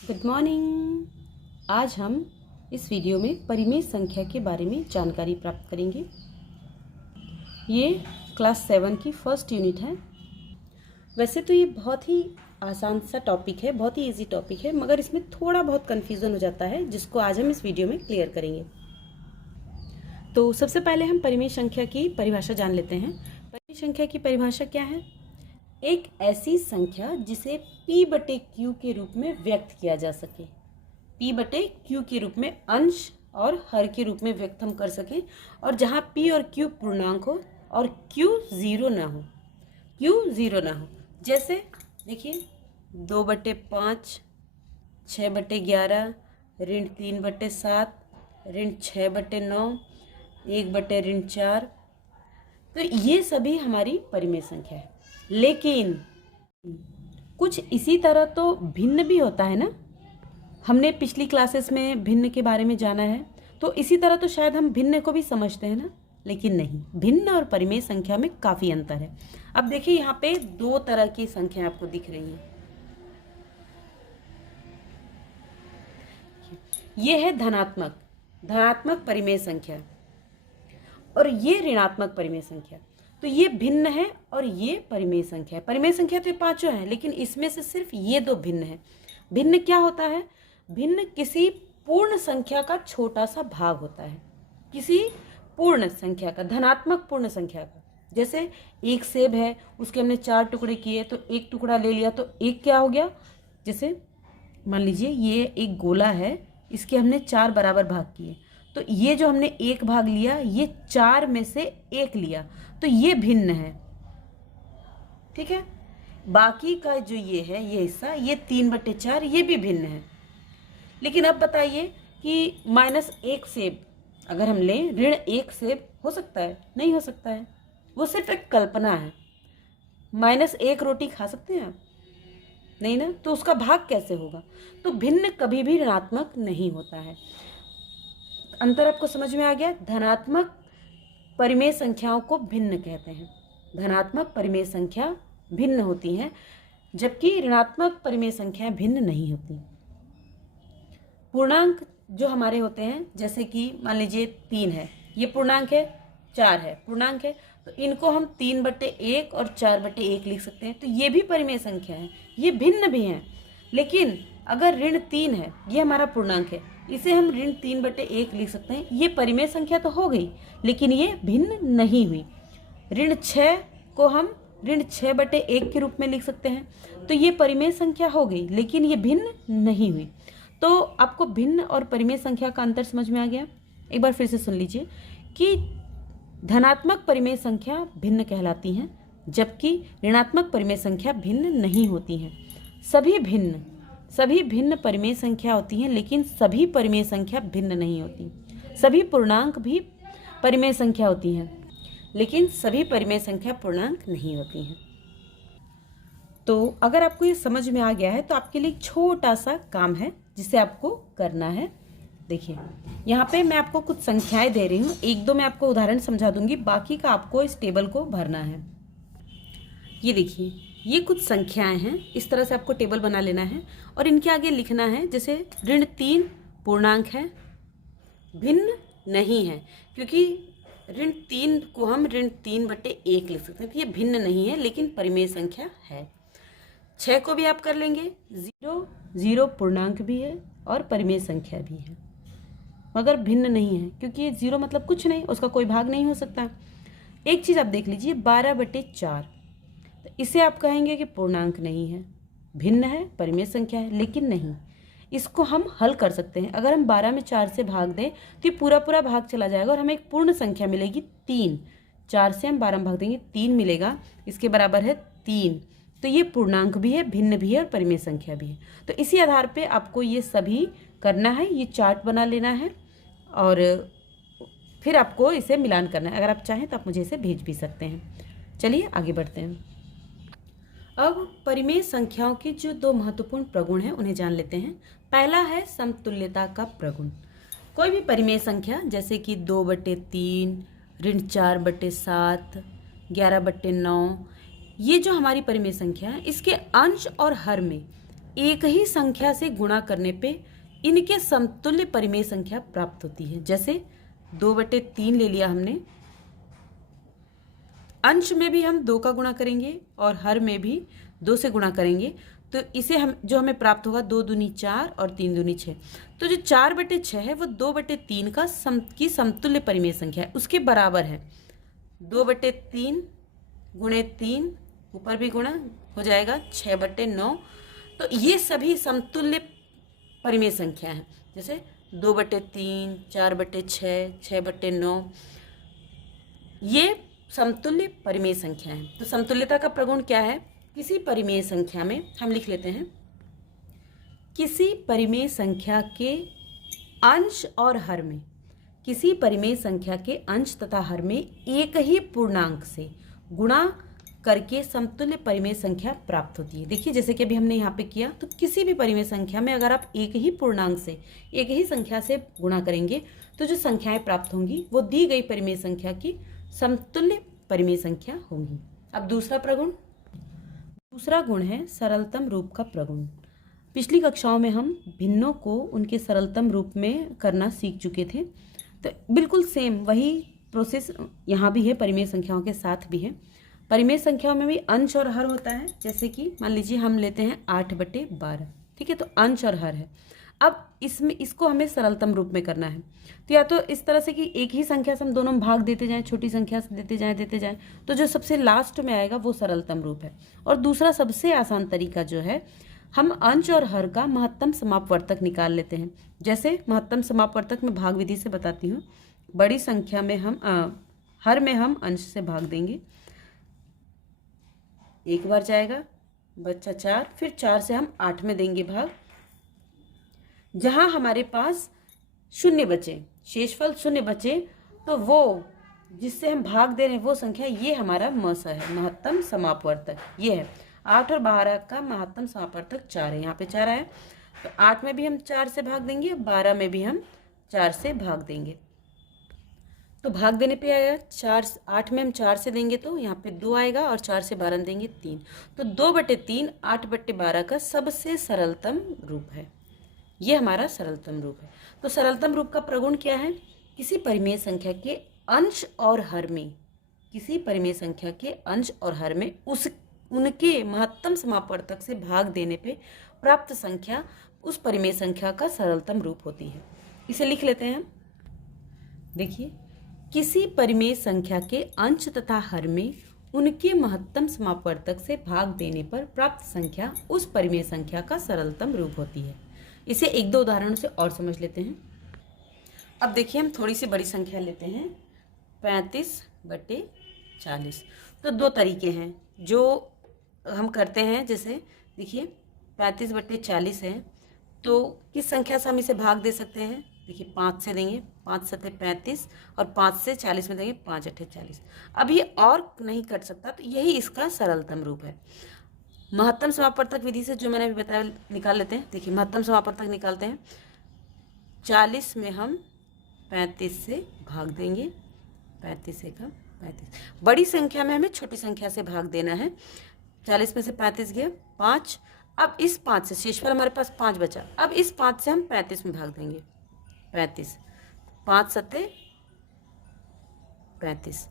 Good morning. आज हम इस वीडियो में परिमेय संख्या के बारे में जानकारी प्राप्त करेंगे। ये क्लास 7 की फर्स्ट यूनिट है। वैसे तो ये बहुत ही आसान सा टॉपिक है, बहुत ही इजी टॉपिक है, मगर इसमें थोड़ा बहुत कन्फ्यूज़न हो जाता है, जिसको आज हम इस वीडियो में क्लियर करेंगे। तो सबसे पहले हम परिमेय संख्या की परिभाषा जान लेते हैं। परिमेय संख्या की परिभाषा क्या है? एक ऐसी संख्या जिसे p/q के रूप में व्यक्त किया जा सके। p/q के रूप में अंश और हर के रूप में व्यक्त हम कर सकें, और जहाँ p और q पूर्णांक हो और q जीरो ना हो, जैसे देखिए 2/5, 6/11, ऋण 3/7, ऋण 6/9, 1/4। तो ये सभी हमारी परिमेय संख्या है। लेकिन कुछ इसी तरह तो भिन्न भी होता है ना। हमने पिछली क्लासेस में भिन्न के बारे में जाना है, तो इसी तरह तो शायद हम भिन्न को भी समझते हैं ना, लेकिन नहीं, भिन्न और परिमेय संख्या में काफी अंतर है। अब देखिए यहाँ पे दो तरह की संख्या आपको दिख रही है। ये है धनात्मक परिमेय संख्या और ये ऋणात्मक परिमेय संख्या। तो ये भिन्न है और ये परिमेय संख्या है। परिमेय संख्या तो पांचों है, लेकिन इसमें से सिर्फ ये दो भिन्न है। भिन्न क्या होता है? भिन्न किसी पूर्ण संख्या का छोटा सा भाग होता है, किसी पूर्ण संख्या का, धनात्मक पूर्ण संख्या का। जैसे एक सेब है, उसके हमने 4 टुकड़े किए, तो एक टुकड़ा ले लिया तो एक क्या हो गया। जैसे मान लीजिए ये एक गोला है, इसके हमने 4 बराबर भाग किए, तो ये जो हमने एक भाग लिया, ये 4 में से एक लिया, तो ये भिन्न है। ठीक है। बाकी का जो ये है, ये हिस्सा, ये 3/4, ये भी भिन्न है। लेकिन अब बताइए कि -1 सेब अगर हम लें, ऋण 1 सेब हो सकता है? नहीं हो सकता है, वो सिर्फ एक कल्पना है। -1 रोटी खा सकते हैं आप? नहीं ना, तो उसका भाग कैसे होगा? तो भिन्न कभी भी ऋणात्मक नहीं होता है। अंतर आपको समझ में आ गया? धनात्मक परिमेय संख्याओं को भिन्न कहते हैं। धनात्मक परिमेय संख्या भिन्न होती हैं, जबकि ऋणात्मक परिमेय संख्याएं भिन्न नहीं होती। पूर्णांक जो हमारे होते हैं, जैसे कि मान लीजिए 3 है, ये पूर्णांक है, 4 है, पूर्णांक है, तो इनको हम 3/1 और 4/1 लिख सकते हैं। तो ये भी परिमेय संख्या है, ये भिन्न भी हैं। लेकिन अगर ऋण 3 है, ये हमारा पूर्णांक है, इसे हम ऋण 3/1 लिख सकते हैं। ये परिमेय संख्या तो हो गई, लेकिन ये भिन्न नहीं हुई। ऋण 6 को हम ऋण 6/1 के रूप में लिख सकते हैं, तो ये परिमेय संख्या हो गई, लेकिन ये भिन्न नहीं हुई। तो आपको भिन्न और परिमेय संख्या का अंतर समझ में आ गया? एक बार फिर से सुन लीजिए कि धनात्मक परिमेय संख्या भिन्न कहलाती हैं, जबकि ऋणात्मक परिमेय संख्या भिन्न नहीं होती हैं। सभी भिन्न परिमेय संख्या होती हैं, लेकिन सभी परिमेय संख्या भिन्न नहीं होती। सभी पूर्णांक भी परिमेय संख्या होती हैं, लेकिन सभी परिमेय संख्या पूर्णांक नहीं होती हैं। तो अगर आपको ये समझ में आ गया है, तो आपके लिए एक छोटा सा काम है जिसे आपको करना है। देखिए यहाँ पे मैं आपको कुछ संख्याएं दे रही हूँ, 1-2 मैं आपको उदाहरण समझा दूंगी, बाकी का आपको इस टेबल को भरना है। ये देखिए, ये कुछ संख्याएं हैं, इस तरह से आपको टेबल बना लेना है और इनके आगे लिखना है। जैसे ऋण 3 पूर्णांक है, भिन्न नहीं है, क्योंकि ऋण 3 को हम ऋण 3/1 लिख सकते हैं, तो ये भिन्न नहीं है, लेकिन परिमेय संख्या है। 6 को भी आप कर लेंगे, 0 पूर्णांक भी है और परिमेय संख्या भी है, मगर भिन्न नहीं है, क्योंकि 0 मतलब कुछ नहीं, उसका कोई भाग नहीं हो सकता। एक चीज आप देख लीजिए, 12/4, तो इसे आप कहेंगे कि पूर्णांक नहीं है, भिन्न है, परिमेय संख्या है, लेकिन नहीं। इसको हम हल कर सकते हैं। अगर हम 12 में 4 से भाग दें, तो ये पूरा भाग चला जाएगा और हमें एक पूर्ण संख्या मिलेगी 3। 4 से हम 12 में भाग देंगे, 3 मिलेगा, इसके बराबर है 3। तो ये पूर्णांक भी है, भिन्न भी है और परिमेय संख्या भी है। तो इसी आधार पे आपको ये सभी करना है, ये चार्ट बना लेना है और फिर आपको इसे मिलान करना है। अगर आप चाहें तो आप मुझे इसे भेज भी सकते हैं। चलिए आगे बढ़ते हैं। अब परिमेय संख्याओं के जो 2 महत्वपूर्ण प्रगुण हैं, उन्हें जान लेते हैं। पहला है समतुल्यता का प्रगुण। कोई भी परिमेय संख्या, जैसे कि 2/3, ऋण 4/7, 11/9, ये जो हमारी परिमेय संख्या है, इसके अंश और हर में एक ही संख्या से गुणा करने पे इनके समतुल्य परिमेय संख्या प्राप्त होती है। जैसे 2/3 ले लिया हमने, अंश में भी हम 2 का गुणा करेंगे और हर में भी 2 से गुणा करेंगे, तो इसे हम जो हमें प्राप्त होगा 2 दूनी 4 और 3 दूनी 6। तो जो 4/6 है वो 2/3 की समतुल्य परिमेय संख्या है, उसके बराबर है। 2/3 गुणे 3, ऊपर भी गुणा हो जाएगा 6/9। तो ये सभी समतुल्य परिमेय संख्या है। जैसे 2/3, 4/6, 6/9, ये समतुल्य परिमेय संख्या है। तो समतुल्यता का प्रगुण क्या है? किसी परिमेय संख्या में हम लिख लेते हैं, किसी परिमेय संख्या के अंश और हर में, किसी परिमेय संख्या के अंश तथा हर में एक ही पूर्णांक से गुणा करके समतुल्य परिमेय संख्या प्राप्त होती है। देखिए जैसे कि अभी हमने यहाँ पे किया, तो किसी भी परिमेय संख्या में अगर आप एक ही पूर्णांक से, एक ही संख्या से गुणा करेंगे तो जो संख्याएं प्राप्त होंगी वो दी गई परिमेय संख्या की समतुल्य परिमेय संख्या होंगी। अब दूसरा प्रगुण, दूसरा गुण है सरलतम रूप का प्रगुण। पिछली कक्षाओं में हम भिन्नों को उनके सरलतम रूप में करना सीख चुके थे, तो बिल्कुल सेम वही प्रोसेस यहाँ भी है, परिमेय संख्याओं के साथ भी है। परिमेय संख्याओं में भी अंश और हर होता है। जैसे कि मान लीजिए हम लेते हैं 8/12, ठीक है, तो अंश और हर है। अब इसमें इसको हमें सरलतम रूप में करना है, तो या तो इस तरह से कि एक ही संख्या से हम दोनों में भाग देते जाएं, छोटी संख्या से देते जाएं, तो जो सबसे लास्ट में आएगा वो सरलतम रूप है। और दूसरा सबसे आसान तरीका जो है, हम अंश और हर का महत्तम समापवर्तक निकाल लेते हैं। जैसे महत्तम समापवर्तक में भाग विधि से बताती हूँ। बड़ी संख्या में हम हर में हम अंश से भाग देंगे, एक बार जाएगा, बच्चा 4, फिर 4 से हम 8 में देंगे भाग। जहां हमारे पास शून्य बचे, शेषफल शून्य बचे, तो वो जिससे हम भाग दे रहे हैं वो संख्या, ये हमारा मस है, महत्तम समापवर्तक ये है। 8 और 12 का महत्तम समापवर्तक 4 है, यहाँ पे 4 है, तो 8 में भी हम 4 से भाग देंगे, 12 में भी हम 4 से भाग देंगे। तो भाग देने पे आएगा 4, 8 में हम 4 से देंगे तो यहाँ पे 2 आएगा, और 4 से 12 में देंगे 3। तो 2/3 8/12 का सबसे सरलतम रूप है, ये हमारा सरलतम रूप है। तो सरलतम रूप का प्रगुण क्या है? किसी परिमेय संख्या के अंश और हर में, किसी परिमेय संख्या के अंश और हर में उनके महत्तम समापवर्तक से भाग देने पे प्राप्त संख्या उस परिमेय संख्या का सरलतम रूप होती है। इसे लिख लेते हैं। देखिए, किसी परिमेय संख्या के अंश तथा हर में उनके महत्तम समापवर्तक से भाग देने पर प्राप्त संख्या उस परिमेय संख्या का सरलतम रूप होती है। इसे 1-2 उदाहरणों से और समझ लेते हैं। अब देखिए, हम थोड़ी सी बड़ी संख्या लेते हैं, 35/40। तो 2 तरीके हैं जो हम करते हैं। जैसे देखिए 35/40 है, तो किस संख्या से हम इसे भाग दे सकते हैं? देखिए 5 से देंगे, 5 7 35, और 5 से 40 में देंगे, 5 8 40। अब ये और नहीं कट सकता, तो यही इसका सरलतम रूप है। महत्तम समापवर्तक विधि से जो मैंने अभी बताया निकाल लेते हैं। देखिए महत्तम समापवर्तक निकालते हैं, 40 में हम 35 से भाग देंगे, 35 से कम 35। बड़ी संख्या में हमें छोटी संख्या से भाग देना है। 40 में से 35 गया 5। अब इस 5 से शेषफल हमारे पास 5 बचा, अब इस 5 से हम 35 में भाग देंगे, 35, 5 7 35,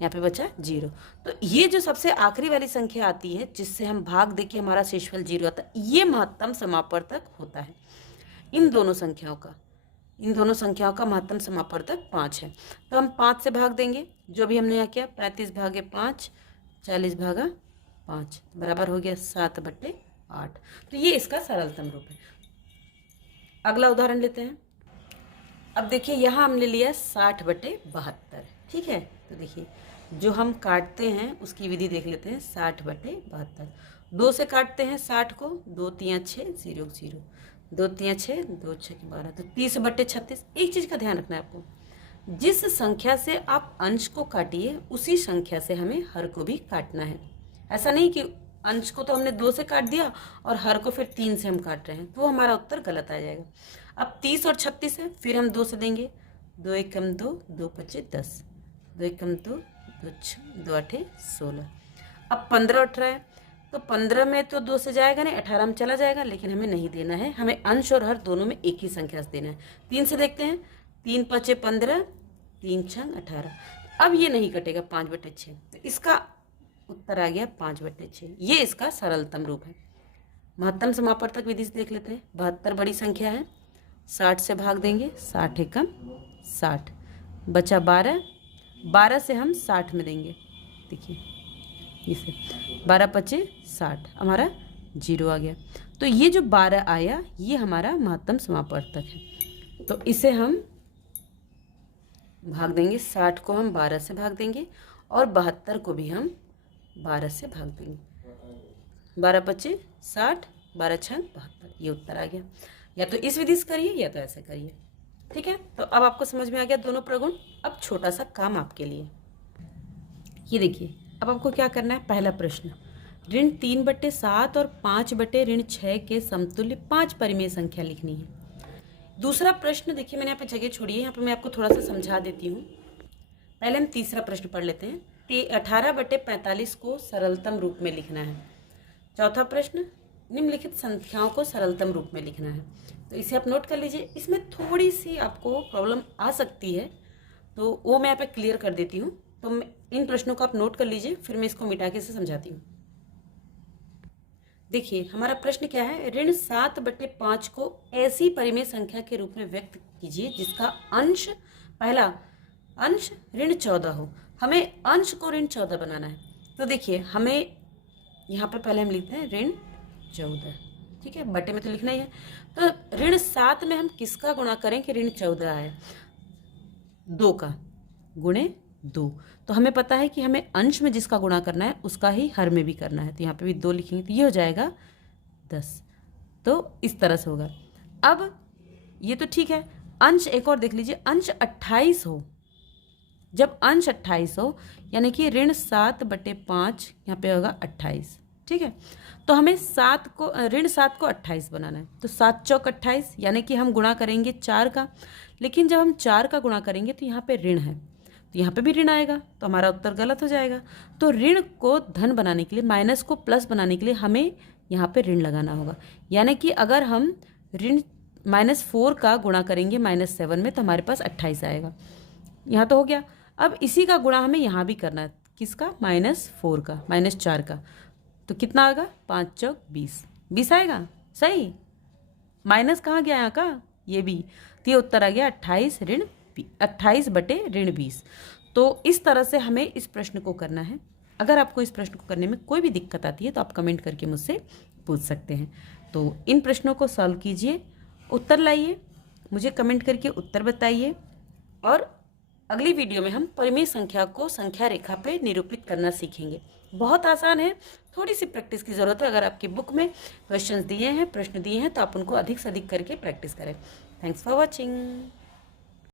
यहाँ पे बचा 0। तो ये जो सबसे आखिरी वाली संख्या आती है जिससे हम भाग दे के हमारा शेषफल 0 आता है, ये महत्तम समापवर्तक होता है। इन दोनों संख्याओं का महत्तम समापवर्तक 5 है। तो हम 5 से भाग देंगे, जो भी हमने यहाँ किया, 35 भागे 5, 40 भागा 5, बराबर हो गया 7/8। तो ये इसका सरलतम रूप है। अगला उदाहरण लेते हैं। अब देखिए यहाँ हमने लिया 60/72, ठीक है। तो देखिए जो हम काटते हैं उसकी विधि देख लेते हैं। 60/72, 2 से काटते हैं 60 को, 2 3 6 0 0, 2 3 6, 2 6 12, तो 30/36। एक चीज़ का ध्यान रखना है आपको, जिस संख्या से आप अंश को काटिए उसी संख्या से हमें हर को भी काटना है। ऐसा नहीं कि अंश को तो हमने 2 से काट दिया और हर को फिर 3 से हम काट रहे हैं, तो हमारा उत्तर गलत आ जाएगा। अब 30 और 36 है, फिर हम 2 से देंगे, 2 एकम 2, 2 पच्चे 10, 2 एकम 2, 2 8 16। अब 15 और 18 है, तो 15 में तो 2 से जाएगा नहीं, 18 में चला जाएगा, लेकिन हमें नहीं देना है, हमें अंश और हर दोनों में एक ही संख्या से देना है। 3 से देखते हैं, 3 पचे 15, 3 छंग 18। अब ये नहीं कटेगा 5/6, तो इसका उत्तर आ गया 5/6। ये इसका सरलतम रूप है। महत्तम समापवर्तक विधि से देख लेते हैं। 72 बड़ी संख्या है, 60 से भाग देंगे, 60 एकम 60, बचा 12, 12 से हम 60 में देंगे, देखिए इसे 12 पचे 60, हमारा 0 आ गया। तो ये जो 12 आया ये हमारा महत्तम समापवर्तक है। तो इसे हम भाग देंगे, 60 को हम 12 से भाग देंगे और 72 को भी हम 12 से भाग देंगे। 12 पचे 60, 12 छंग 72, ये उत्तर आ गया। या तो इस विधि से करिए या तो ऐसे करिए, ठीक है। तो अब आपको समझ में आ गया दोनों प्रगुण। अब छोटा सा काम आपके लिए, ये देखिए, अब आपको क्या करना है। पहला प्रश्न, ऋण 3/7 और 5/6 के समतुल्य 5 परिमेय संख्या लिखनी है। दूसरा प्रश्न देखिए, मैंने यहाँ पे जगह छोड़ी है, यहाँ पे मैं आपको थोड़ा सा समझा देती हूँ। पहले हम तीसरा प्रश्न पढ़ लेते हैं। 18/45 को सरलतम रूप में लिखना है। चौथा प्रश्न, निम्नलिखित संख्याओं को सरलतम रूप में लिखना है। तो इसे आप नोट कर लीजिए। इसमें थोड़ी सी आपको प्रॉब्लम आ सकती है, तो वो मैं यहाँ पे क्लियर कर देती हूँ। तो इन प्रश्नों को आप नोट कर लीजिए, फिर मैं इसको मिटा के इसे समझाती हूँ। देखिए, हमारा प्रश्न क्या है। ऋण 7/5 को ऐसी परिमेय संख्या के रूप में व्यक्त कीजिए जिसका अंश, पहला अंश ऋण 14 हो। हमें अंश को ऋण 14 बनाना है। तो देखिए, हमें यहाँ पे पहले हम लिखते हैं ऋण 14, ठीक है, बटे में तो लिखना ही है। तो ऋण 7 में हम किसका गुणा करें कि ऋण 14 आए, 2 का गुणे 2। तो हमें पता है कि हमें अंश में जिसका गुणा करना है उसका ही हर में भी करना है। तो यहाँ पे भी 2 लिखेंगे, तो ये हो जाएगा 10। तो इस तरह से होगा। अब ये तो ठीक है, अंश एक और देख लीजिए, अंश 28 हो। जब अंश 28 हो, यानी कि ऋण 7/5 यहाँ पे होगा 28, ठीक है। तो हमें ऋण 7 को 28 बनाना है। तो 7 चौक 28, यानी कि हम गुणा करेंगे 4 का। लेकिन जब हम 4 का गुणा करेंगे तो यहाँ पे ऋण है, तो यहाँ पे भी ऋण आएगा, तो हमारा उत्तर गलत हो जाएगा। तो ऋण को धन बनाने के लिए, माइनस को प्लस बनाने के लिए हमें यहाँ पे ऋण लगाना होगा। यानी कि अगर हम ऋण -4 का गुणा करेंगे -7 में, तो हमारे पास 28 आएगा। यहाँ तो हो गया। अब इसी का गुणा हमें यहाँ भी करना है, किसका, -4 का, -4 का। तो कितना आएगा, 5 चौक 20, 20 आएगा, सही। माइनस कहाँ गया यहाँ का, ये भी। तो ये उत्तर आ गया 28/20। तो इस तरह से हमें इस प्रश्न को करना है। अगर आपको इस प्रश्न को करने में कोई भी दिक्कत आती है तो आप कमेंट करके मुझसे पूछ सकते हैं। तो इन प्रश्नों को सॉल्व कीजिए, उत्तर लाइए, मुझे कमेंट करके उत्तर बताइए। और अगली वीडियो में हम परिमेय संख्या को संख्या रेखा पे निरूपित करना सीखेंगे। बहुत आसान है, थोड़ी सी प्रैक्टिस की ज़रूरत है। अगर आपकी बुक में क्वेश्चंस दिए हैं, प्रश्न दिए हैं, तो आप उनको अधिक से अधिक करके प्रैक्टिस करें। Thanks for watching.